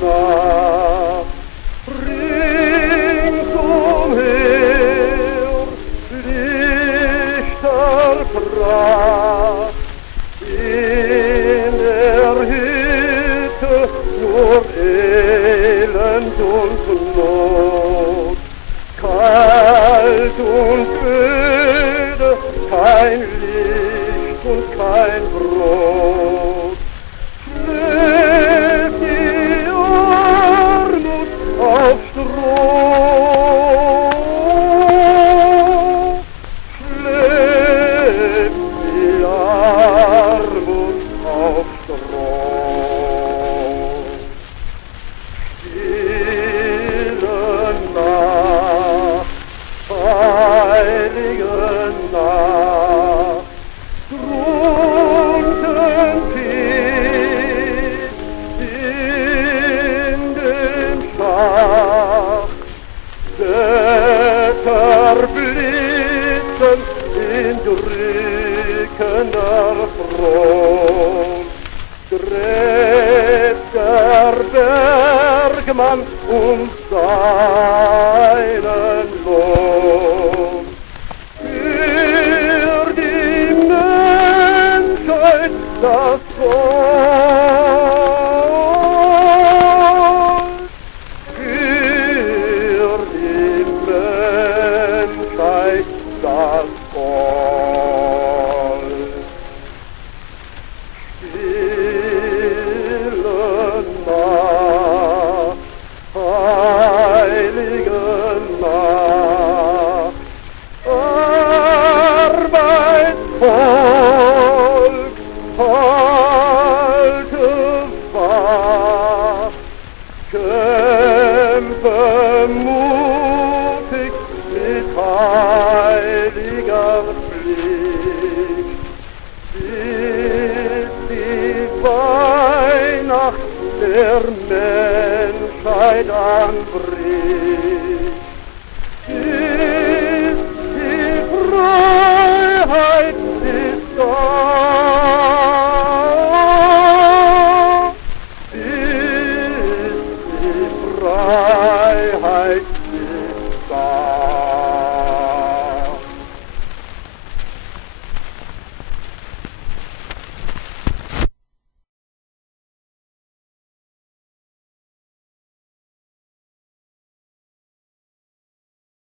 Nacht. Ringsumher Lichterpracht, in der Hütte nur Elend und Not, kalt und öde, kein Licht und kein Brot. Schläft die Armut auf Stroh, schläft die Armut auf Stroh. Stille Nacht, heilige Nacht, drunten tief in dem Schacht, Götter blitzen in drückender Front, gräbt der Bergmann seinen Lohn. Für die Menschheit das Gold, für die Menschheit das Gold. Stille Nacht, heilige Nacht, Arbeit, Volk, halte wach, kämpfe mutig mit heiliger Pflicht, bis die Weihnacht der Menschheit anbricht. Ist die Freiheit ist da, ist die Freiheit